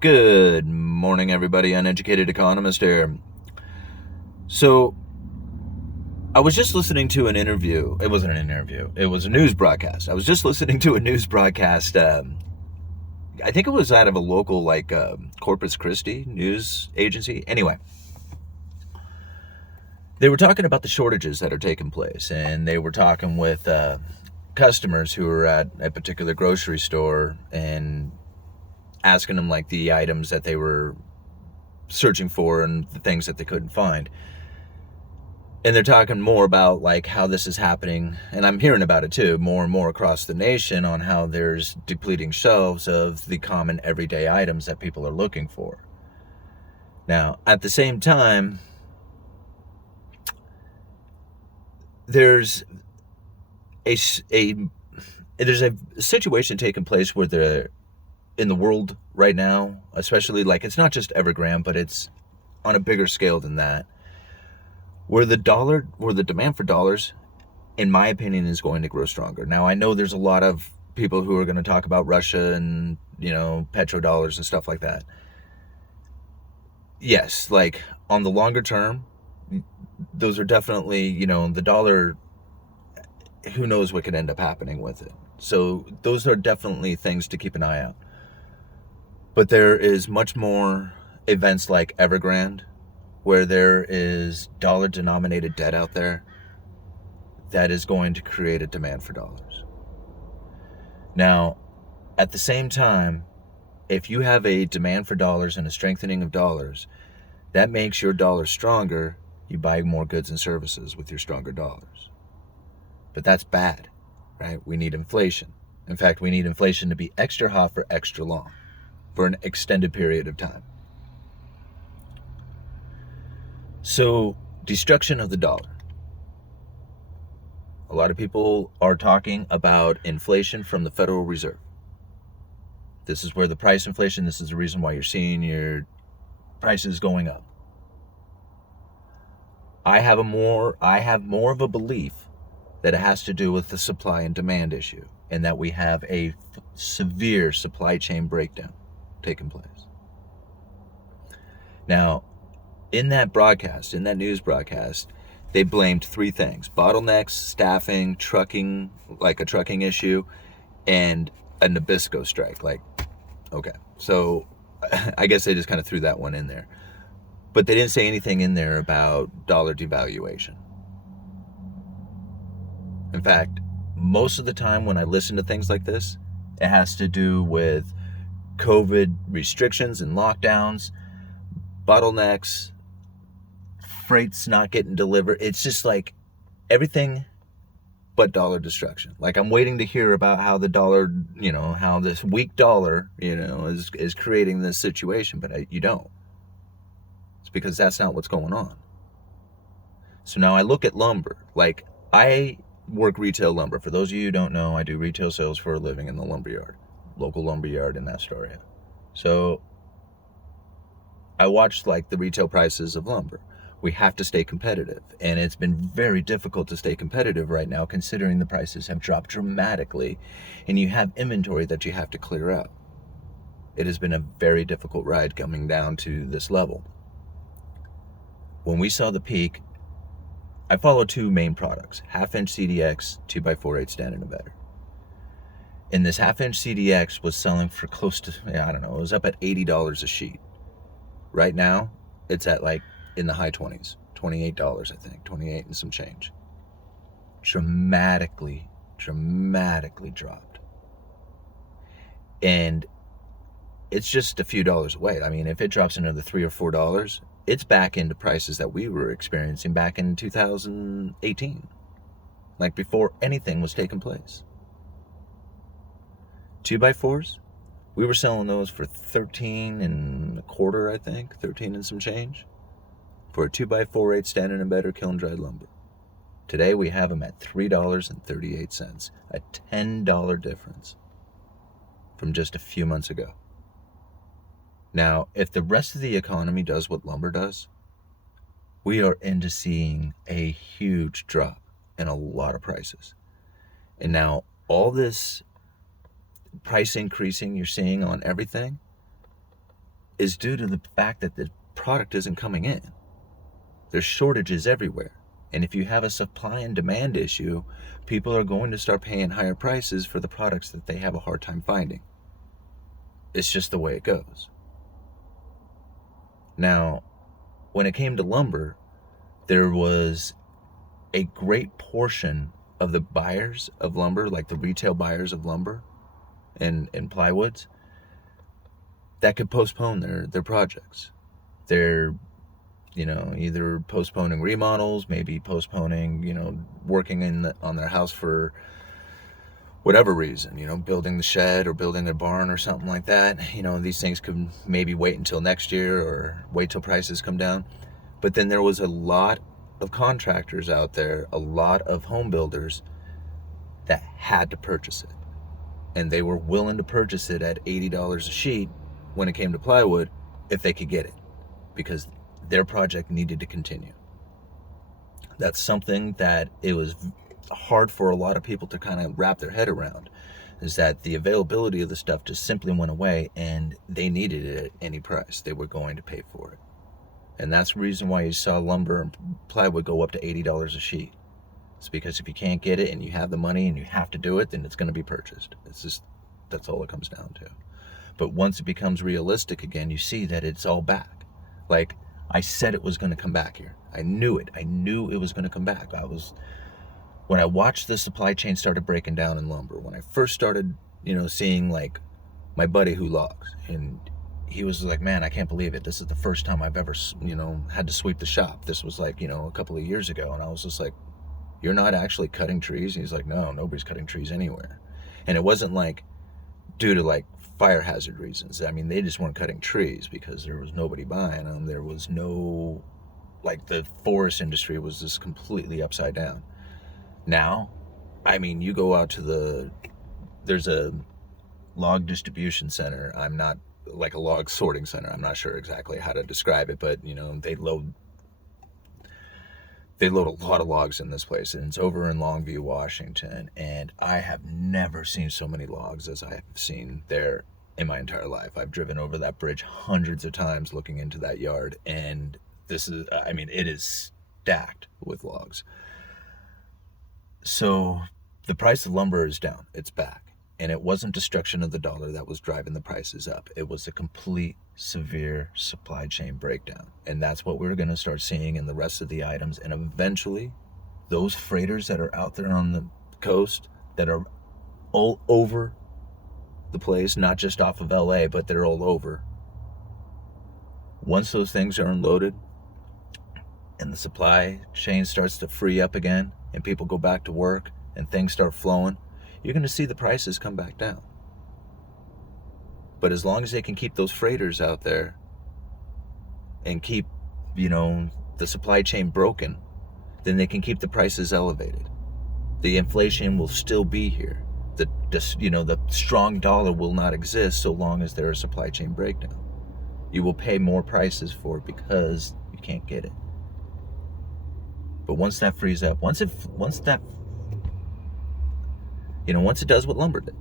Good morning, everybody. Uneducated Economist here. So, I was just listening to an interview. It wasn't an interview, it was a news broadcast. I was just listening to a news broadcast. I think it was out of a local, Corpus Christi news agency. Anyway, they were talking about the shortages that are taking place, and they were talking with customers who were at a particular grocery store and asking them, like, the items that they were searching for and the things that they couldn't find. And they're talking more about, like, how this is happening, and I'm hearing about it too, more and more across the nation, on how there's depleting shelves of the common everyday items that people are looking for. Now, at the same time, there's there's a situation taking place where in the world right now, especially, like, it's not just Evergrande, but it's on a bigger scale than that, where the demand for dollars, in my opinion, is going to grow stronger. Now, I know there's a lot of people who are going to talk about Russia and, petrodollars and stuff like that. Yes, like, on the longer term, those are definitely, the dollar, who knows what could end up happening with it. So those are definitely things to keep an eye out. But there is much more events like Evergrande, where there is dollar-denominated debt out there that is going to create a demand for dollars. Now, at the same time, if you have a demand for dollars and a strengthening of dollars, that makes your dollar stronger. You buy more goods and services with your stronger dollars. But that's bad, right? We need inflation. In fact, we need inflation to be extra hot for extra long, for an extended period of time. So, destruction of the dollar. A lot of people are talking about inflation from the Federal Reserve. This is where the price inflation, this is the reason why you're seeing your prices going up. I have more of a belief that it has to do with the supply and demand issue, and that we have a severe supply chain breakdown taking place. Now, in that news broadcast, they blamed three things: bottlenecks, staffing, trucking, like a trucking issue, and a Nabisco strike. Like, okay, so I guess they just kind of threw that one in there. But they didn't say anything in there about dollar devaluation. In fact, most of the time when I listen to things like this, it has to do with COVID restrictions and lockdowns, bottlenecks, freight's not getting delivered. It's just like everything but dollar destruction. Like, I'm waiting to hear about how the dollar, how this weak dollar, is creating this situation, but you don't. It's because that's not what's going on. So now I look at lumber. Like, I work retail lumber. For those of you who don't know, I do retail sales for a living in the lumberyard, local lumberyard in Astoria. So I watch, like, the retail prices of lumber. We have to stay competitive, and it's been very difficult to stay competitive right now, considering the prices have dropped dramatically and you have inventory that you have to clear out. It has been a very difficult ride coming down to this level. When we saw the peak, I follow two main products: half-inch CDX, 2x4/8 standard and better. And this half-inch CDX was selling for close to, it was up at $80 a sheet. Right now, it's at, like, in the high 20s, $28, I think, 28 and some change. Dramatically dropped. And it's just a few dollars away. I mean, if it drops another $3 or $4, it's back into prices that we were experiencing back in 2018, like before anything was taking place. 2x4s, we were selling those for 13 and a quarter, I think, 13 and some change, for a 2x4/8 standard and better kiln dried lumber. Today we have them at $3.38, a $10 difference from just a few months ago. Now, if the rest of the economy does what lumber does, we are into seeing a huge drop in a lot of prices. And now all this price increasing you're seeing on everything, is due to the fact that the product isn't coming in. There's shortages everywhere. And if you have a supply and demand issue, people are going to start paying higher prices for the products that they have a hard time finding. It's just the way it goes. Now, when it came to lumber, there was a great portion of the buyers of lumber, like the retail buyers of lumber and plywoods, that could postpone their projects. They're, either postponing remodels, maybe postponing, working on their house for whatever reason, building the shed or building their barn or something like that. These things could maybe wait until next year or wait till prices come down. But then there was a lot of contractors out there, a lot of home builders that had to purchase it. And they were willing to purchase it at $80 a sheet when it came to plywood if they could get it, because their project needed to continue. That's something that it was hard for a lot of people to kind of wrap their head around, is that the availability of the stuff just simply went away and they needed it at any price. They were going to pay for it. And that's the reason why you saw lumber and plywood go up to $80 a sheet. It's because if you can't get it and you have the money and you have to do it, then it's going to be purchased. That's all it comes down to. But once it becomes realistic again, you see that it's all back. Like I said, it was going to come back here. I knew it. I knew it was going to come back. When I watched the supply chain started breaking down in lumber, when I first started, seeing like my buddy who logs, and he was like, man, I can't believe it. This is the first time I've ever, had to sweep the shop. This was like, a couple of years ago. And I was just like, you're not actually cutting trees? And he's like, no, nobody's cutting trees anywhere. And it wasn't like due to like fire hazard reasons. I mean, they just weren't cutting trees because there was nobody buying them. There was no, like the forest industry was just completely upside down. Now, I mean, you go out to there's a log distribution center. I'm not like a log sorting center. I'm not sure exactly how to describe it, but they load a lot of logs in this place, and it's over in Longview, Washington, and I have never seen so many logs as I have seen there in my entire life. I've driven over that bridge hundreds of times looking into that yard, and it is stacked with logs. So the price of lumber is down. It's back. And it wasn't destruction of the dollar that was driving the prices up. It was a complete, severe supply chain breakdown. And that's what we're going to start seeing in the rest of the items. And eventually, those freighters that are out there on the coast that are all over the place, not just off of LA, but they're all over. Once those things are unloaded and the supply chain starts to free up again and people go back to work and things start flowing, you're going to see the prices come back down. But as long as they can keep those freighters out there and keep, the supply chain broken, then they can keep the prices elevated. The inflation will still be here. The strong dollar will not exist so long as there is supply chain breakdown. You will pay more prices for it because you can't get it. But once that frees up, once it does what lumber did,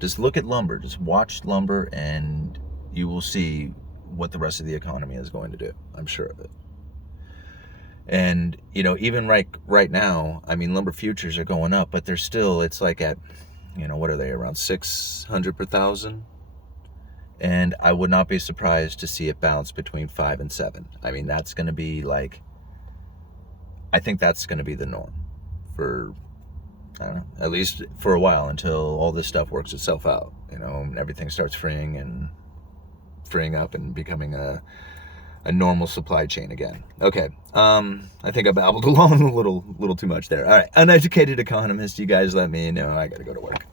just look at lumber, just watch lumber, and you will see what the rest of the economy is going to do. I'm sure of it. And, even right now, I mean, lumber futures are going up, but it's like at, what are they, around 600 per thousand? And I would not be surprised to see it bounce between 5 and 7. I mean, that's going to be I think that's going to be the norm for, I don't know, at least for a while, until all this stuff works itself out, and everything starts freeing up and becoming a normal supply chain again. Okay, I think I babbled along a little too much there. All right, Uneducated Economist, you guys let me know. I got to go to work.